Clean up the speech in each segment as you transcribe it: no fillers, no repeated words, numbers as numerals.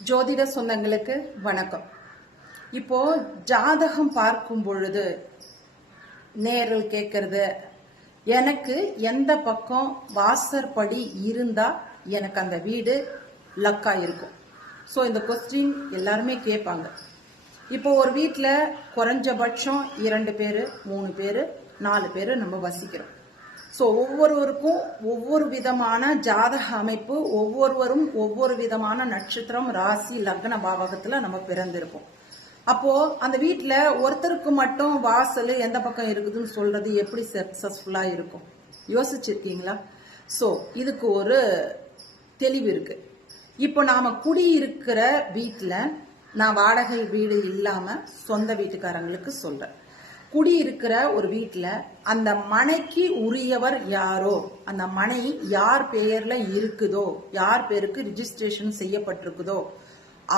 ஜோதிட சொந்தங்களுக்கு வணக்கம். இப்போ ஜாதகம் பார்க்கும் பொழுது நேரில் கேட்கறது, எனக்கு எந்த பக்கம் வாசற்படி இருந்தா எனக்கு அந்த வீடு லக்கா இருக்கும். ஸோ இந்த கொஸ்டின் எல்லாருமே கேட்பாங்க. இப்போ ஒரு வீட்டில் குறைஞ்சபட்சம் 2 பேர் 3 பேர் 4 பேர் நம்ம வசிக்கிறோம். ஸோ ஒவ்வொருவருக்கும் ஒவ்வொரு விதமான ஜாதக அமைப்பு, ஒவ்வொருவரும் ஒவ்வொரு விதமான நட்சத்திரம், ராசி, லக்ன பாவகத்துல நம்ம பிறந்திருப்போம். அப்போ அந்த வீட்டுல ஒருத்தருக்கு மட்டும் வாசல் எந்த பக்கம் இருக்குதுன்னு சொல்றது எப்படி சக்சஸ்ஃபுல்லா இருக்கும்? யோசிச்சிருக்கீங்களா? ஸோ இதுக்கு ஒரு தெளிவு இருக்கு. இப்போ நாம குடியிருக்கிற வீட்டுல, நான் வாடகை வீடு இல்லாம சொந்த வீட்டுக்காரங்களுக்கு சொல்றேன், குடியிருக்கிற ஒரு வீட்டில் அந்த மனைக்கு உரியவர் யாரோ, அந்த மனை யார் பெயர்ல இருக்குதோ, யார் பேருக்கு ரிஜிஸ்ட்ரேஷன் செய்யப்பட்டிருக்குதோ,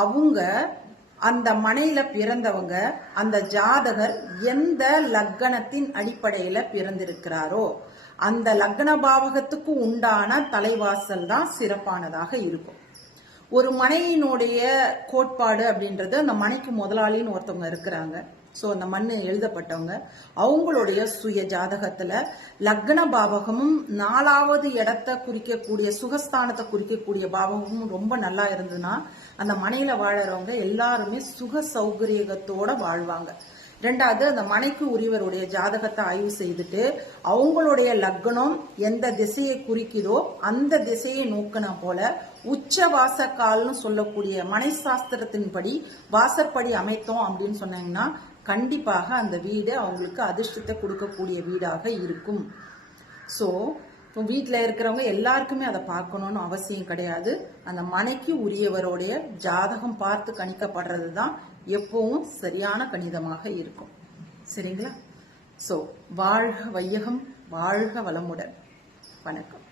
அவங்க அந்த மனையில பிறந்தவங்க, அந்த ஜாதகர் எந்த லக்னத்தின் அடிப்படையில பிறந்திருக்கிறாரோ அந்த லக்ன பாவகத்துக்கு உண்டான தலைவாசல் தான் சிறப்பானதாக இருக்கும். ஒரு மனையினுடைய கோட்பாடு அப்படின்றது, அந்த மனைக்கு முதலாளின்னு ஒருத்தவங்க இருக்கிறாங்க. ஸோ அந்த மண் எழுதப்பட்டவங்க, அவங்களுடைய சுய ஜாதகத்துல லக்ன பாவகமும் 4வது இடத்தை குறிக்கக்கூடிய சுகஸ்தானத்தை குறிக்கக்கூடிய பாவகமும் ரொம்ப நல்லா இருந்ததுன்னா அந்த மனையில வாழறவங்க எல்லாருமே சுக சௌகரியத்தோட வாழ்வாங்க. 2வது, அந்த மனைக்கு உரியவருடைய ஜாதகத்தை ஆய்வு செய்துட்டு அவங்களுடைய லக்னம் எந்த திசையை குறிக்குதோ அந்த திசையை நோக்கின போல உச்ச வாசக்கால்னு சொல்லக்கூடிய மனை சாஸ்திரத்தின்படி வாசற்படி அமைத்தோம் அப்படின்னு சொன்னாங்கன்னா கண்டிப்பாக அந்த வீடு அவங்களுக்கு அதிர்ஷ்டத்தை கொடுக்கக்கூடிய வீடாக இருக்கும். ஸோ வீட்டில் இருக்கிறவங்க எல்லாருக்குமே அதை பார்க்கணும்னு அவசியம் கிடையாது. அந்த மனைக்கு உரியவருடைய ஜாதகம் பார்த்து கணிக்கப்படுறது தான் எப்பவும் சரியான கணிதமாக இருக்கும். சரிங்களா? ஸோ வாழ்க வையகம், வாழ்க வளமுடன். வணக்கம்.